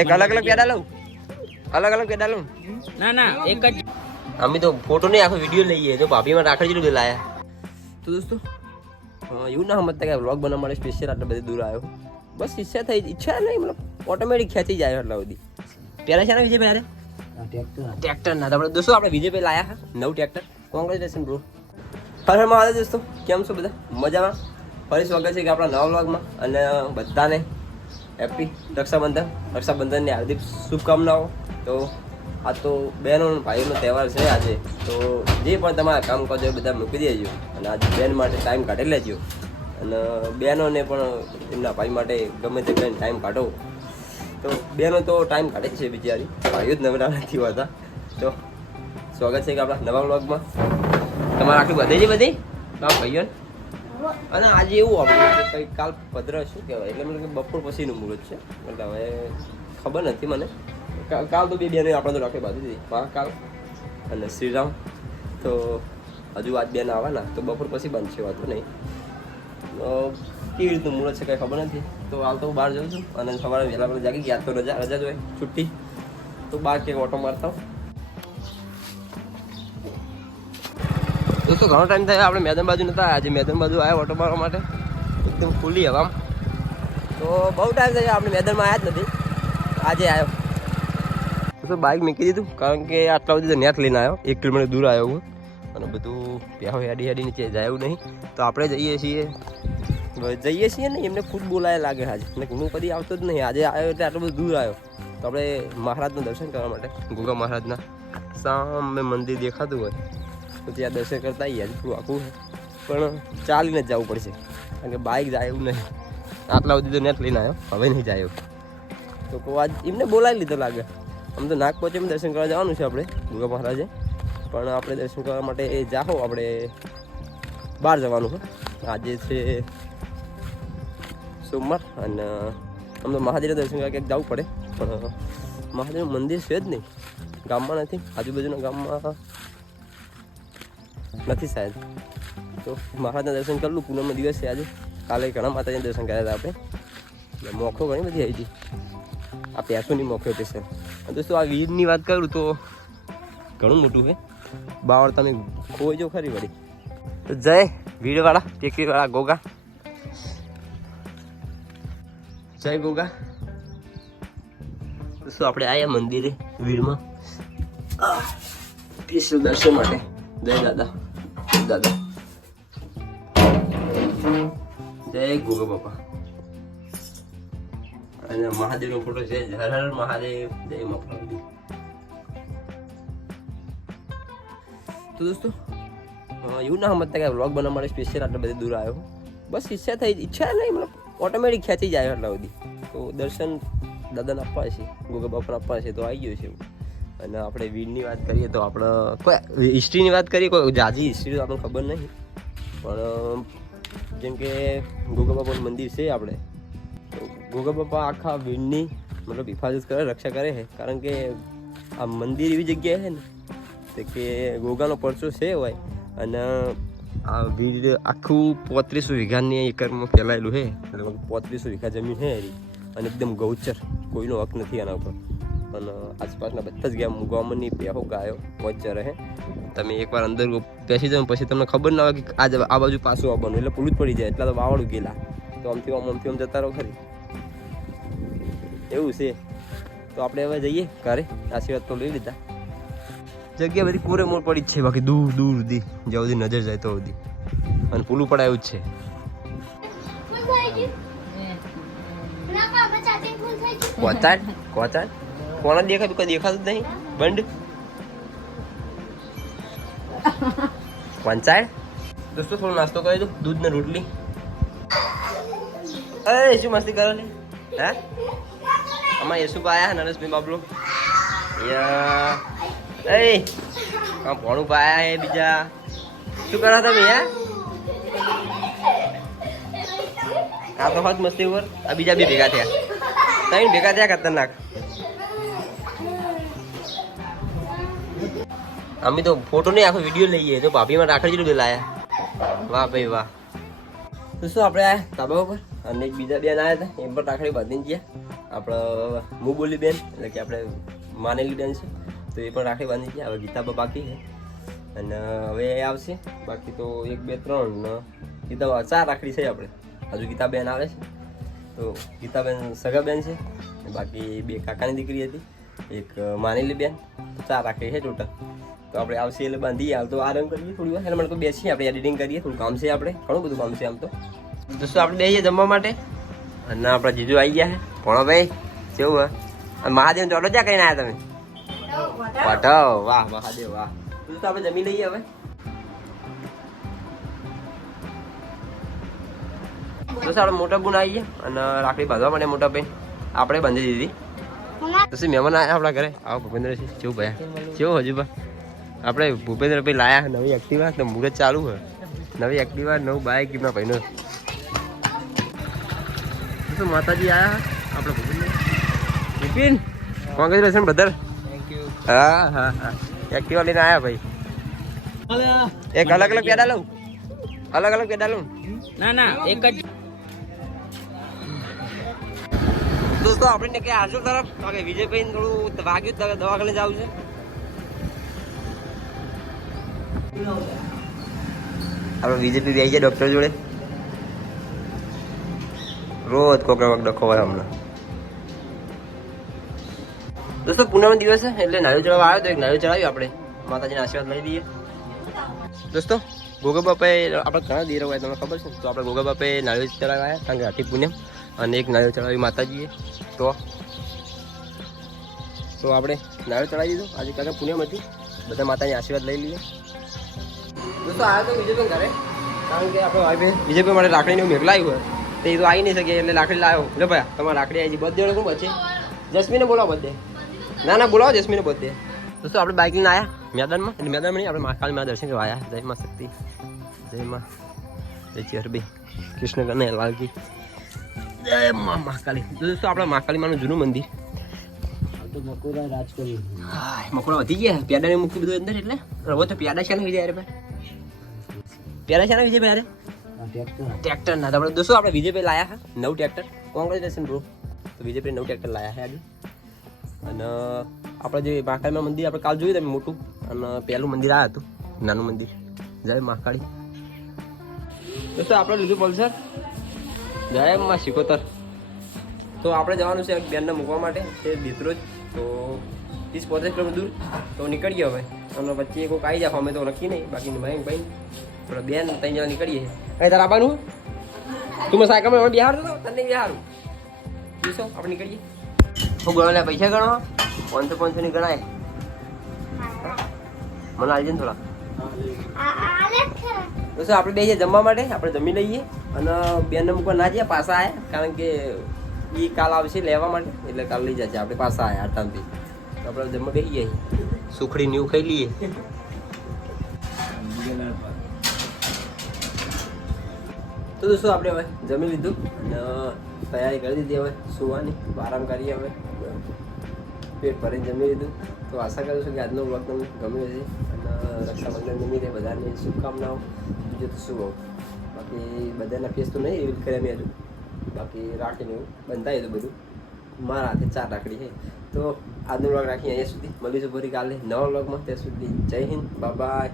એક અલગ અલગ પેડા લઉં, અલગ અલગ પેડા લઉં. ના ના એક જ. અમે તો ફોટો નહીં આખો વિડીયો લઈએ. જો ભાભીમાં રાખડી જેટલું લાયા. તો દોસ્તો એવું ના સમજતા કે વ્લોગ બનાવવા માટે સ્પેશિયલ આટલા બધી દૂર આવ્યો. બસ ઈચ્છા નહીં મતલબ ઓટોમેટિક ખેંચી જાય એટલા બધી. પહેલા છે ને વિજયભાઈ ટ્રેક્ટર ના આપણે દોસ્તો આપણે વિજયભાઈ લાયા નવું tractor. Congratulation bro. Har Mahadev દોસ્તો, કેમ છો બધા? મજામાં? ફરી સ્વાગત છે કે આપણા નવા વ્લોગમાં. અને બધાને હેપી રક્ષાબંધનની હાર્દિક શુભકામનાઓ. તો આ તો બહેનો ભાઈઓનો તહેવાર છે આજે. તો જે પણ તમારા કામ કરજો એ બધા મૂકી દેજો અને આજે બહેન માટે ટાઈમ કાઢી લેજો. અને બહેનોને પણ એમના ભાઈ માટે ગમે તે કરીને ટાઈમ કાઢો. તો બહેનો તો ટાઈમ કાઢે છે બિચારી, ભાઈઓ જ નવરા નથી હોતા. તો સ્વાગત છે કે આપણા નવા વ્લોગમાં. તમારે આટલું વધે છે બધી ભાઈઓ. અને આજે એવું આપણે કંઈ કાલ ભદ્ર શું કહેવાય એટલે મતલબ કે બપોર પછીનું મુહૂર્ત છે. એટલે હવે ખબર નથી મને. કાલ તો બે બેનો આપણે તો રાખી બાંધી દીધી, મહાકાલ અને શ્રીરામ. તો હજુ આજ બેન આવવાના તો બપોર પછી બનશે, વાંધો નહીં. કેવી રીતનું મુહૂર્ત છે કંઈ ખબર નથી. તો હાલ તો હું બહાર જાઉં છું અને સવારે વહેલા વહેલા જાગી ગયા. તો રજા જ હોય, છુટ્ટી. તો બહાર કંઈક ઓટો મારતા હું. દોસ્તો ઘણો ટાઈમ થયો આપણે મેદાન બાજુ નતા. આજે મેદાન બાજુ આવ્યા ઓટો મારવા માટે, એકદમ ખુલ્લી હવામાં. તો બહુ ટાઈમ થયો આપણે મેદાનમાં આવ્યા જ નથી, આજે આવ્યો. તો બાઇક મૂકી દીધું કારણ કે આટલા સુધી નેટ લઈને આવ્યો. 1 કિલોમીટર દૂર આવ્યો હું અને બધું પ્યાહો હેડી નીચે જાય એવું નહીં. તો આપણે જઈએ છીએ ને એમને ખુદ બોલાય લાગે આજે. અને હું કદી આવતો જ નહીં, આજે આવ્યો એટલે આટલું બધું દૂર આવ્યો. તો આપણે મહારાજના દર્શન કરવા માટે, ગોગા મહારાજના સામે મંદિર દેખાતું હોય તો ત્યાં દર્શન કરતા આવીએ. થોડું આખું પણ ચાલીને જ જવું પડશે કારણ કે બાઇક જાય એવું નહીં. આટલા સુધી તો નેટ લઈને આવ્યો, હવે નહીં જાય એવું. તો આજ એમને બોલાવી લીધો લાગે. આમ તો નાગ પહોંચીને દર્શન કરવા જવાનું છે આપણે ગોગા મહારાજે. પણ આપણે દર્શન કરવા માટે જાઓ, આપણે બહાર જવાનું છે. આજે છે સોમવાર અને આમ તો મહાદેવના દર્શન કરવા ક્યાંક જવું પડે. પણ મહાદેવનું મંદિર છે જ નહીં, ગામમાં નથી, આજુબાજુના ગામમાં નથી શાયદ. તો મહારાજના દર્શન કરલું. પૂનમનો દિવસ છે આજે. કાલે ઘણા માતાજીના દર્શન કર્યા હતા આપણે. મોખો ઘણી બધી આવી હતી. આ પેસોની મોખો છે. દોસ્તો આ વીરની વાત કરું તો ઘણું મોટું છે. બાવળ તમે ખોઈ જો ખરી વળી. તો જય વીરવાળા ટેકરીવાળા ગોગા, જય ગોગા. દોસ્તો આપણે આવ્યા મંદિરે વીરમાં સ્પેશિયલ દર્શન માટે. જય દાદા, દાદા જય ગોગા બાપા. અને મહાદેવનો ફોટો છે. હર હર મહાદેવ, જય મકરવલી. તો દોસ્તો એવું ના સમજતા કે વ્લોગ બનાવવા માટે સ્પેશિયલ આટલા બધી દૂર આવ્યો. બસ ઈચ્છા નહીં મતલબ ઓટોમેટિક ખેંચી જાય એટલા બધી. તો દર્શન દાદાને આપવા છે, ગોગા બાપાને આપવા છે તો આવી ગયું છે એવું. અને આપણે વીરની વાત કરીએ તો આપણે કોઈ હિસ્ટ્રીની વાત કરીએ, કોઈ જાજી હિસ્ટ્રી તો આપણને ખબર નહીં. પણ જેમ કે ગોગા બાપાનું મંદિર છે આપણે, તો ગોગા બાપા આખા વીરની મતલબ હિફાજત કરે, રક્ષા કરે છે. કારણ કે આ મંદિર એવી જગ્યાએ છે ને કે ગોગાનો પરચો છે હોય. અને આ વીર આખું 3500 વીઘાની એકરમાં ફેલાયેલું છે. એટલે 3500 વીઘા જમીન છે એની. અને એકદમ ગૌચર, કોઈનો હક નથી આના ઉપર. અને આસપાસના બધા જ ગામની બેહો ગાયો વચ્ચે રહે. તમે એકવાર અંદર બેસી જાઓ પછી તમને ખબર ના હોય કે આ બાજુ પાછું આવવાનું, એટલે પૂરું જ પડી જાય. એટલા તો વાવડું ગયેલા તો આમથી આમ જતા રહો ખરી, એવું છે. તો આપણે હવે જઈએ ઘરે. આશીર્વાદ તો લઈ લીધા. જગ્યા બધી કોરે મોર પડી જ છે, બાકી દૂર દૂર સુધી જ્યાં સુધી નજર જાય તો સુધી. અને પૂલું પડાયું જ છે. કોચાડ કોના દેખાતું? કઈ દેખાતું જ નહીં. બંધ પંચાયત. દોસ્તો થોડો નાસ્તો કરી દો, દૂધ ને રોટલી. અરે શું મસ્તી કરો લે? હે અમારે યશુ પાયા નરેશભાઈ બાબલો. આમ ભણું પાયા હે બીજા. શું કરો તમે યાર? આ તો હોત મસ્તી ઉપર. આ બીજા બી ભેગા થયા, ત્રણ ભેગા થયા ખતરનાક. અમે તો ફોટો નહીં આખો વિડીયો લઈએ. તો ભાભીમાં રાખડી જેટલું લાયા. વાહ ભાઈ વાહ. તો શું આપણે આયા ધાબા ઉપર અને એક બીજા બેન આવ્યા હતા, એમ પર રાખડી બાંધીને ગયા. આપણે મુબોલી બેન એટલે કે આપણે માનેલી બેન છે તો એ પણ રાખડી બાંધી છે. હવે ગીતાબા બાકી છે અને હવે એ આવશે. બાકી તો 1 2 3 ને ગીતાબા 4 રાખડી છે આપણે. હજુ ગીતાબેન આવે છે તો ગીતાબેન સગા બેન છે, બાકી 2 કાકાની દીકરી હતી, 1 માનેલી બેન, 4 રાખડી છે ટોટલ. તો આપણે આવશે એટલે બાંધીએ. હાલ તો આરામ કરીએ થોડી વાર, એટલે મને તો બેસીએ આપણે એડિટિંગ કરીએ. થોડું કામ છે આપણે, ઘણું બધું કામ છે આમ તો. દોસ્તો આપણે બેસીએ જમવા માટે અને આપણા જીજુ આવી ગયા છે. ભણોભાઈ કેવું હે? અને મહાદેવ ચોટો ક્યાં કરીને આવ્યા તમે? વાટો. વાહ મહાદેવ વાહ. દોસ્તો આપણે જમી લઈએ હવે. દોસ્તો આપણે મોટા બુન આવી ગયા અને રાખડી બાંધવા માટે મોટા ભાઈ આપણે બાંધી દીધી. દોસ્તો મહેમાન આવ્યા આપણા ઘરે. આવો ભૂપેન્દ્રસિંહ કેવું ભાઈ? કેવું હજુ ભાઈ? આપણે ભૂપેન્દ્રભાઈ લાયા નવી એક્ટિવા, તો મુહૂર્ત ચાલુ હોય. નવી એક્ટિવા, નવું બાઇક એમના ભાઈનું. માતાજી આયા આપણે ભૂપેન્દ્ર. Bipin congratulation brother. હા હા હા એક્ટિવા લઈને આવ્યા ભાઈ. એક અલગ અલગ પેડા લઉં? અલગ અલગ પેડા લઉં? ના એક જ. દોસ્તો આપણે કે આશુ તરફ વિજયભાઈ થોડું વાગ્યું દવાખાને જવું છે. આપણે બીજેપી બી આવી જાય ડોક્ટર જોડે. રોજ કોકરા વખત ડખો હોય હમણાં. દોસ્તો પૂનમનો દિવસ છે એટલે નાળિયેર ચડાવવા આવ્યો તો એક નાળિયેર ચડાવ્યું આપણે. માતાજીના આશીર્વાદ લઈ લઈએ. દોસ્તો ગોગા બાપાએ આપણે ઘણા દેર હોય તમને ખબર છે, તો આપણે ગોગા બાપાએ નાળિયેર ચડાવ્યા કારણ કે આઠી પૂનમ, અને એક નાળિયેર ચડાવ્યું માતાજીએ. તો આપણે નાળિયેર ચડાવી દીધું. આજે કાકા પૂનમ હતી, બધા માતાજીના આશીર્વાદ લઈ લઈએ. દોસ્તો આવ્યો તો વિજયભાઈ ઘરે, કારણ કે આપણે ભાઈ વિજયભાઈ માટે રાખડીને મેઘલાવ્યું હોય તો એ તો આવી નહીં શકે એટલે રાખડી લાવ્યો. લે ભાઈ તમારે રાખડી આવી બર્થડે શું બચે? જસ્મીને બોલાવો બર્થડે. ના બોલાવો જસ્મીને બર્થડે. દોસ્તો આપણે બાઇક લઈને આવ્યા મેદાનમાં, એટલે મેદાનમાં નહીં આપણે મહાકાળીમાં દર્શન કરવા આવ્યા. જય માં શક્તિ, જય માં, જય ચરબી, કૃષ્ણ કને લાલજી, જય માં મહાકાળી. દોસ્તો આપણે મહાકાળીમાનું જૂનું મંદિર. મકોડા વધી ગયા, પેડા ને મૂકી બધું અંદર. એટલે હવે તો પેડા છે ને વિજય યાર ભાઈ, પેડા છે ને વિજયભાઈ યાર ટ્રેક્ટર ના. આપણે દોસ્તો આપણે વિજયભાઈ લાયા હા નવું ટ્રેક્ટર. Congratulation bro. તો વિજયભાઈ નવું ટ્રેક્ટર લાયા છે આજે. અને આપણે જે મહાકાળીમાં મંદિર આપણે કાલ જોયું તમે મોટું, અને પહેલું મંદિર આવ્યું હતું નાનું મંદિર. જય મહાકાળી. દોસ્તો આપણે લીધું પલ્સર. જય માં સિકોતર. તો આપણે જવાનું છે બેનને મૂકવા માટે છે દીતરોજ. તો 30-35 કિલોમીટર દૂર તો નીકળીએ હવે. અને વચ્ચે કોઈક આવી જાય અમે તો નક્કી નહીં, બાકી ભાઈ આપણે બેન 3 જણા નીકળીએ. અહીં તારા આવવાનું? તું સાયકલમાં હવે બિહાર તો તને બિહારું જોશો. આપણે નીકળીએ. હું ગણો પૈસા ગણો 500 ની ગણાય. મને આવી જાય ને થોડા. દોસ્તો આપણે બે જમવા માટે આપણે જમી લઈએ અને બેનને મૂકવા ના જઈએ, પાછા આવ્યા કારણ કે એ કાલ આવશે લેવા માટે, એટલે કાલ લઈ જશે. આપણે પાછા આવ્યા આટામથી તો આપણે જમવા બેસી જઈએ. સુખડી ને એવું ખાઈ લઈએ. તો દોસ્તો આપણે હવે જમી લીધું અને તૈયારી કરી દીધી હવે સુવાની. આરામ કરીએ હવે, પેટ ભરીને જમી લીધું. તો આશા કરું છું કે આજનો બ્લોગ તમને ગમ્યો હશે અને રક્ષાબંધન નિમિત્તે બધાને શુભકામનાઓ. બીજું તો શું હોવું, બાકી બધાના ફેસ તો નહીં એવી કર્યા મેં હજુ, બાકી રાખીને એવું બંધાય તો બધું. મારા હાથે 4 રાખડી છે. તો આજનો બ્લોગ રાખીએ અહીંયા સુધી. મળીશું ફરી કાલે નવા બ્લોગમાં. ત્યાં સુધી જય હિન્દ, બાય બાય.